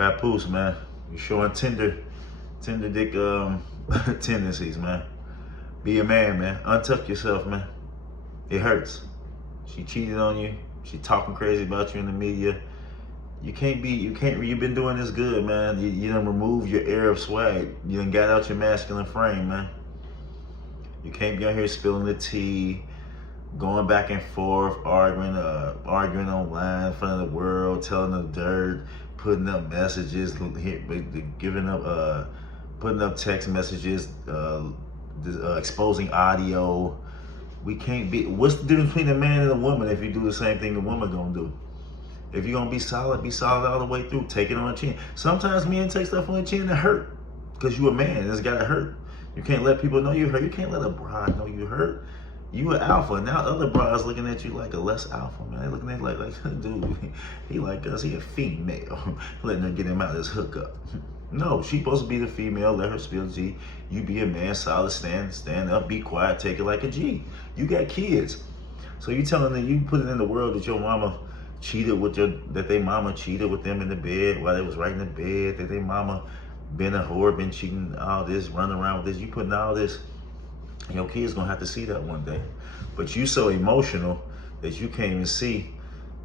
Papoose, man. You showing tender dick tendencies, man. Be a man, man. Untuck yourself, man. It hurts. She cheated on you. She talking crazy about you in the media. You've been doing this good, man. You done removed your air of swag. You done got out your masculine frame, man. You can't be out here spilling the tea, going back and forth, arguing online in front of the world, telling the dirt, putting up messages, putting up text messages, exposing audio. We can't be. What's the difference between a man and a woman if you do the same thing the woman gonna do? If you're gonna be solid all the way through. Take it on the chin. Sometimes men take stuff on the chin that hurt, because you a man. It's gotta hurt. You can't let people know you hurt. You can't let a bride know you hurt. You an alpha. Now other brides looking at you like a less alpha, man. They looking at you like dude, he like us. He a female. Letting her get him out of this hookup. No, she supposed to be the female. Let her spill G. You be a man, solid, stand up, be quiet, take it like a G. You got kids, so you telling them, you put it in the world that your mama cheated with that they mama cheated with them in the bed while they was right in the bed, that they mama been a whore, been cheating, all this, running around with this. You putting all this, and your kids gonna have to see that one day. But you so emotional that you can't even see.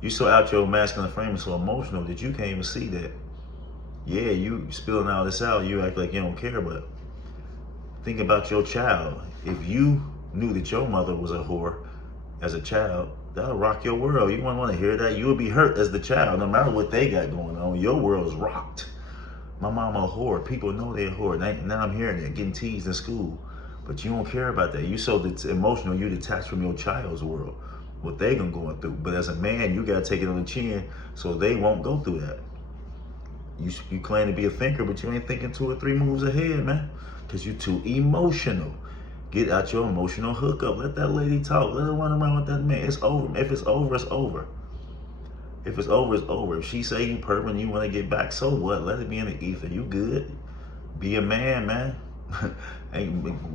You so out your masculine frame and so emotional that you can't even see that. Yeah, you spilling all this out, you act like you don't care, but think about your child. If you knew that your mother was a whore as a child, that'll rock your world. You wouldn't want to hear that. You would be hurt as the child, no matter what they got going on. Your world is rocked. My mama a whore. People know they're a whore. Now I'm hearing it, getting teased in school. But you don't care about that. You so emotional, you detached from your child's world, what they going through. But as a man, you gotta take it on the chin so they won't go through that. You claim to be a thinker, but you ain't thinking 2 or 3 moves ahead, man. Because you too emotional. Get out your emotional hookup. Let that lady talk. Let her run around with that man. It's over. If it's over, it's over. If it's over, it's over. If she say you pervert, you want to get back, so what? Let it be in the ether. You good. Be a man, man.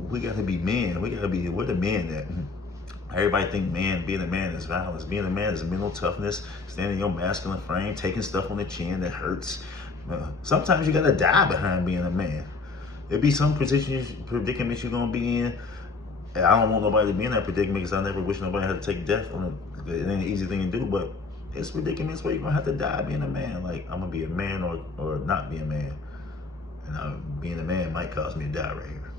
We got to be men. We're the men that everybody think being a man is violence. Being a man is mental toughness, standing in your masculine frame, taking stuff on the chin that hurts. Sometimes you got to die behind being a man. There'll be some predicaments you're going to be in. I don't want nobody to be in that predicament because I never wish nobody had to take death on it. It ain't an easy thing to do, but it's predicaments where you're going to have to die being a man. Like, I'm going to be a man or not be a man. And being a man might cause me to die right here.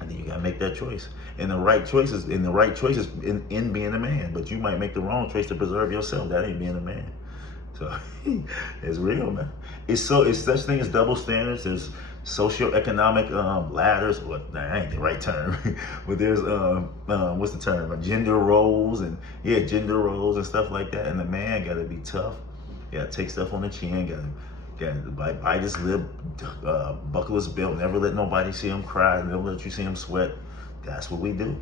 And then you got to make that choice. And the right choices in being a man. But you might make the wrong choice to preserve yourself. That ain't being a man. So it's real, man. It's such thing as double standards. There's socioeconomic ladders. Well, that ain't the right term, but there's what's the term? Gender roles and stuff like that. And the man got to be tough. Got to take stuff on the chin. Got to bite his lip, buckle his belt. Never let nobody see him cry. Never let you see him sweat. That's what we do.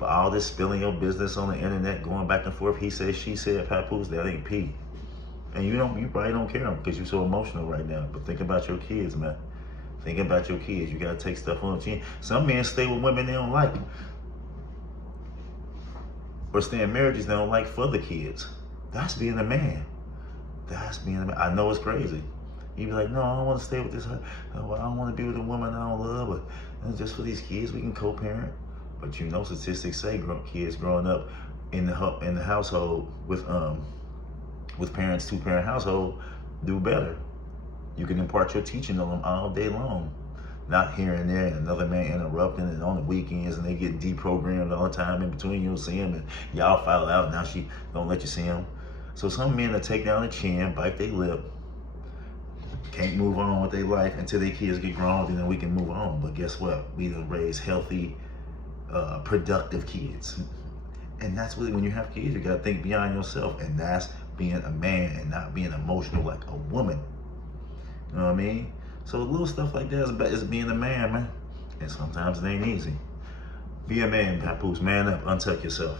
But all this spilling your business on the internet, going back and forth, he said, she said, Papoose, that ain't P. And you probably don't care because you're so emotional right now. But think about your kids, man. Think about your kids. You gotta take stuff on the chin. Some men stay with women they don't like, or stay in marriages they don't like for the kids. That's being a man. That's being a man. I know it's crazy. You be like, no, I don't want to stay with this. I don't want to be with a woman I don't love, but just for these kids, we can co-parent. But you know, statistics say kids growing up in the household with parents, 2-parent household, do better. You can impart your teaching on them all day long. Not here and there, and another man interrupting, and on the weekends, and they get deprogrammed all the time in between. You'll see him, and y'all fall out. Now she don't let you see him. So some men will take down the chin, bite their lip, can't move on with their life until their kids get grown, and then we can move on. But guess what? We done raise healthy, productive kids. And that's when you have kids, you gotta think beyond yourself, and that's being a man and not being emotional like a woman. You know what I mean? So little stuff like that is being a man, man. And sometimes it ain't easy. Be a man, Papoose. Man up, untuck yourself.